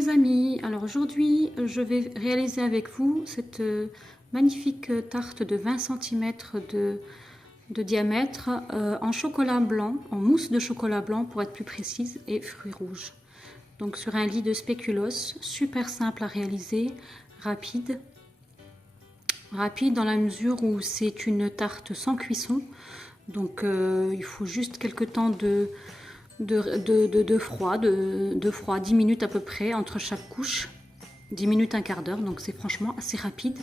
les amis, alors aujourd'hui je vais réaliser avec vous cette magnifique tarte de 20 cm de diamètre en chocolat blanc, en mousse de chocolat blanc pour être plus précise, et fruits rouges. Donc sur un lit de spéculoos, super simple à réaliser, rapide dans la mesure où c'est une tarte sans cuisson. Donc il faut juste quelques temps de froid, 10 minutes à peu près entre chaque couche, 10 minutes, un quart d'heure, donc c'est franchement assez rapide.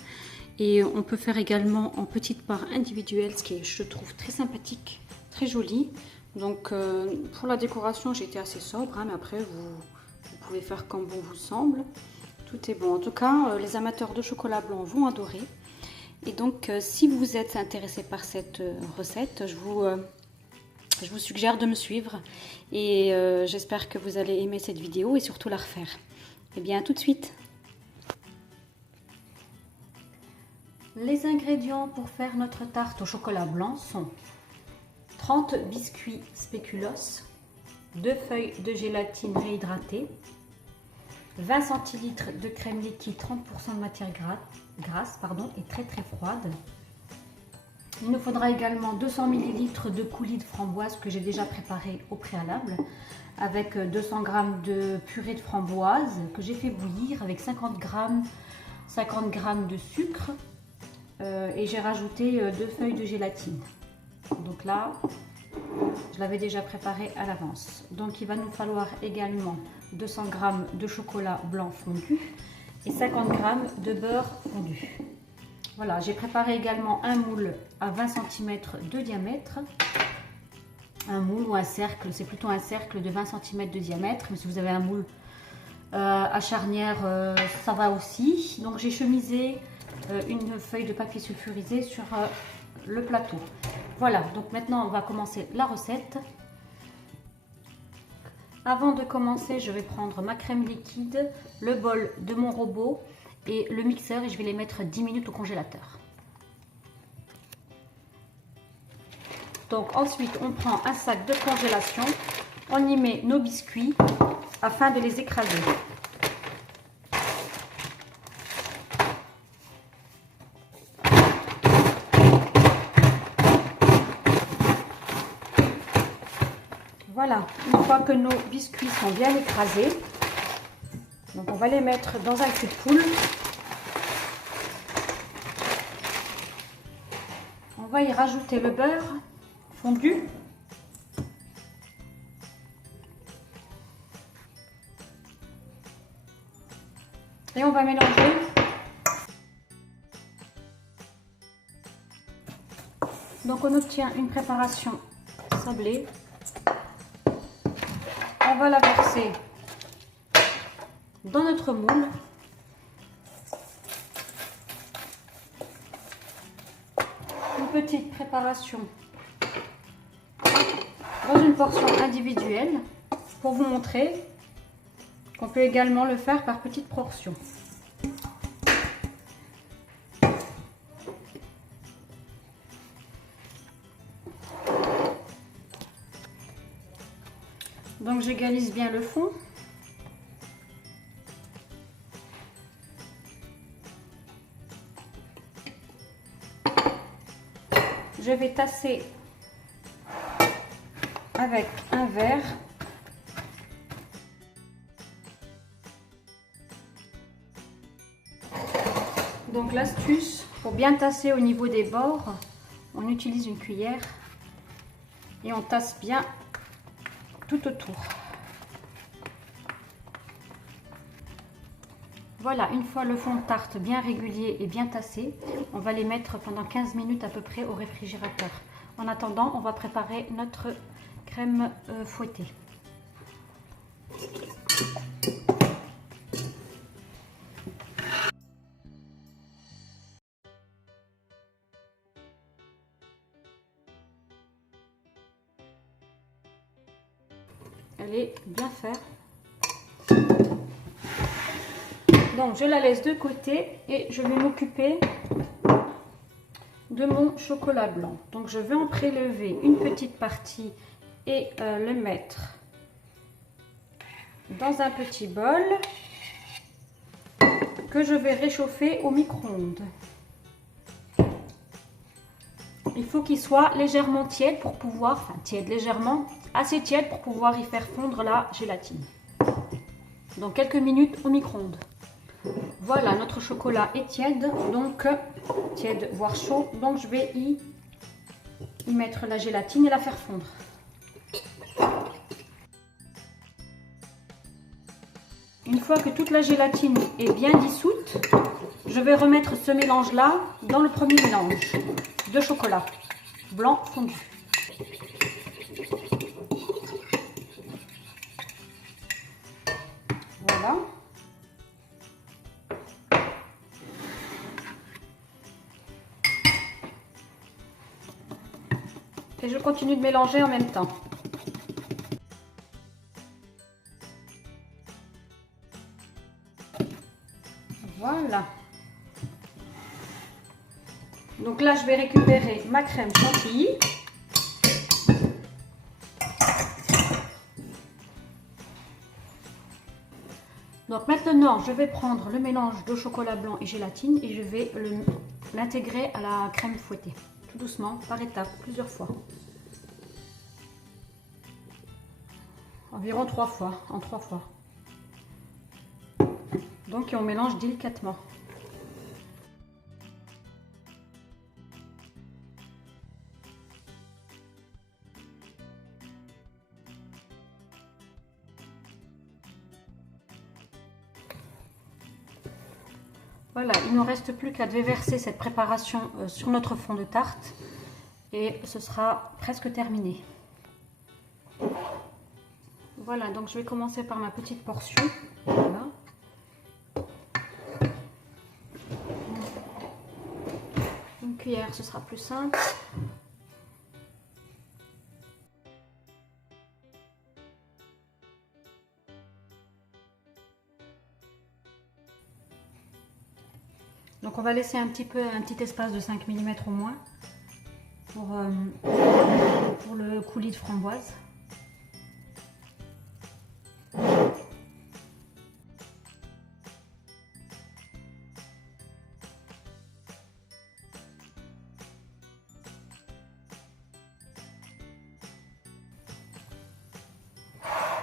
Et on peut faire également en petites parts individuelles, ce qui est, je trouve, très sympathique, très joli. Donc pour la décoration, j'ai été assez sobre, hein, mais après vous pouvez faire comme bon vous semble. Tout est bon. En tout cas, les amateurs de chocolat blanc vont adorer. Et donc si vous êtes intéressé par cette recette, je vous suggère de me suivre et j'espère que vous allez aimer cette vidéo et surtout la refaire. Et bien, à tout de suite. Les ingrédients pour faire notre tarte au chocolat blanc sont 30 biscuits spéculoos, 2 feuilles de gélatine réhydratée, 20 centilitres de crème liquide 30% de matière grasse et très froide. Il nous faudra également 200 ml de coulis de framboise que j'ai déjà préparé au préalable, avec 200 g de purée de framboise que j'ai fait bouillir avec 50 g de sucre et j'ai rajouté 2 feuilles de gélatine. Donc là, je l'avais déjà préparé à l'avance. Donc il va nous falloir également 200 g de chocolat blanc fondu et 50 g de beurre fondu. Voilà, j'ai préparé également un moule à 20 cm de diamètre. Un moule ou un cercle, c'est plutôt un cercle de 20 cm de diamètre. Mais si vous avez un moule à charnière, ça va aussi. Donc j'ai chemisé une feuille de papier sulfurisé sur le plateau. Voilà, donc maintenant on va commencer la recette. Avant de commencer, je vais prendre ma crème liquide, le bol de mon robot et le mixeur et je vais les mettre 10 minutes au congélateur. Donc ensuite on prend un sac de congélation, on y met nos biscuits afin de les écraser. Voilà, une fois que nos biscuits sont bien écrasés, donc on va les mettre dans un cul de poule. On va y rajouter le beurre fondu. Et on va mélanger. Donc on obtient une préparation sablée. On va la verser dans notre moule. Une petite préparation dans une portion individuelle pour vous montrer qu'on peut également le faire par petites portions. Donc j'égalise bien le fond. Je vais tasser avec un verre. Donc l'astuce pour bien tasser au niveau des bords, on utilise une cuillère et on tasse bien tout autour. Voilà, une fois le fond de tarte bien régulier et bien tassé, on va les mettre pendant 15 minutes à peu près au réfrigérateur. En attendant, on va préparer notre crème fouettée. Elle est bien faite. Donc je la laisse de côté et je vais m'occuper de mon chocolat blanc. Donc je vais en prélever une petite partie et le mettre dans un petit bol. que je vais réchauffer au micro-ondes. Il faut qu'il soit légèrement tiède pour pouvoir, enfin tiède légèrement, assez tiède pour pouvoir y faire fondre la gélatine. Donc quelques minutes au micro-ondes. Voilà, notre chocolat est tiède, donc tiède voire chaud, donc je vais y mettre la gélatine et la faire fondre. Une fois que toute la gélatine est bien dissoute, je vais remettre ce mélange-là dans le premier mélange de chocolat blanc fondu. Voilà. Et je continue de mélanger en même temps. Voilà. Donc là, je vais récupérer ma crème chantilly. Donc maintenant, je vais prendre le mélange de chocolat blanc et gélatine et je vais l'intégrer à la crème fouettée. Tout doucement, par étapes, plusieurs fois. Environ 3 fois, en 3 fois. Donc on mélange délicatement. Voilà, il ne nous reste plus qu'à déverser cette préparation sur notre fond de tarte et ce sera presque terminé. Voilà, donc je vais commencer par ma petite portion. Voilà. Une cuillère, ce sera plus simple. Donc on va laisser un petit espace de 5 mm au moins pour le coulis de framboise.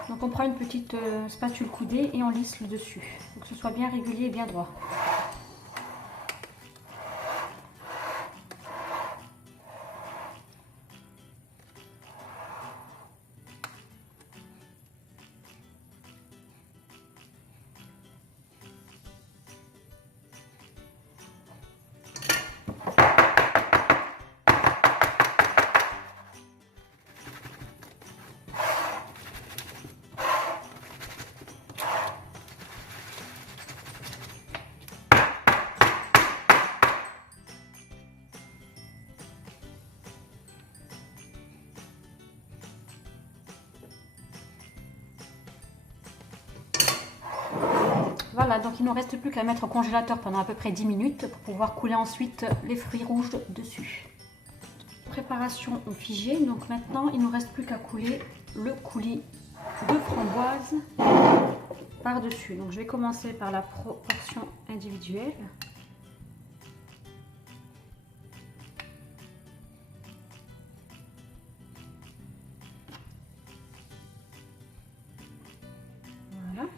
Donc on prend une petite spatule coudée et on lisse le dessus pour que ce soit bien régulier et bien droit. Voilà, donc il ne nous reste plus qu'à mettre au congélateur pendant à peu près 10 minutes pour pouvoir couler ensuite les fruits rouges dessus. Préparation figée, donc maintenant il ne nous reste plus qu'à couler le coulis de framboise par-dessus. Donc je vais commencer par la portion individuelle. Voilà.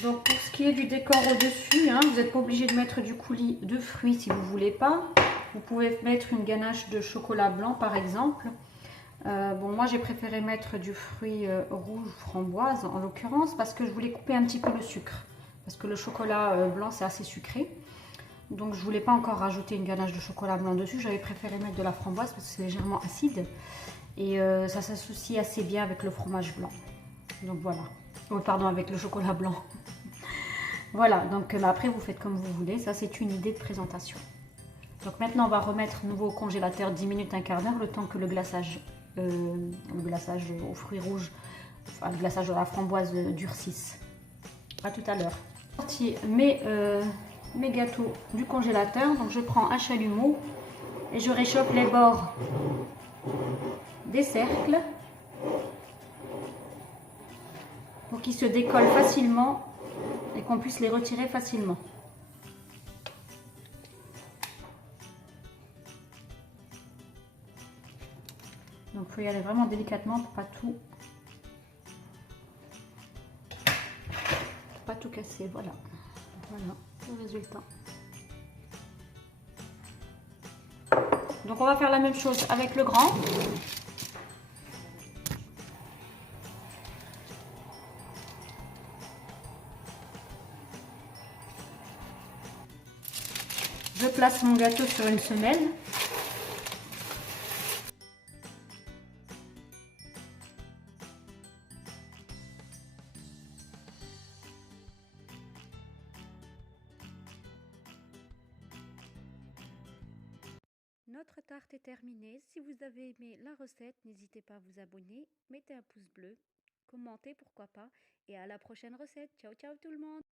Donc pour ce qui est du décor au-dessus, hein, vous n'êtes pas obligé de mettre du coulis de fruits si vous ne voulez pas. Vous pouvez mettre une ganache de chocolat blanc par exemple. Bon, moi j'ai préféré mettre du fruit rouge framboise en l'occurrence parce que je voulais couper un petit peu le sucre. Parce que le chocolat blanc c'est assez sucré. Donc je ne voulais pas encore rajouter une ganache de chocolat blanc dessus. J'avais préféré mettre de la framboise parce que c'est légèrement acide. Et ça s'associe assez bien avec le fromage blanc. Donc voilà. Oh, pardon, avec le chocolat blanc. Voilà, donc après vous faites comme vous voulez. Ça c'est une idée de présentation. Donc maintenant on va remettre nouveau au congélateur 10 minutes, un quart d'heure, le temps que le glaçage aux fruits rouges, enfin, le glaçage de la framboise durcisse. À tout à l'heure. Sorti mes gâteaux du congélateur, donc je prends un chalumeau et je réchauffe les bords des cercles pour qu'ils se décollent facilement et qu'on puisse les retirer facilement. Donc il faut y aller vraiment délicatement pour pas tout casser. Voilà, voilà le résultat. Donc on va faire la même chose avec le grand. Je place mon gâteau sur une semelle. Notre tarte est terminée. Si vous avez aimé la recette, n'hésitez pas à vous abonner, mettez un pouce bleu, commentez pourquoi pas et à la prochaine recette. Ciao ciao tout le monde!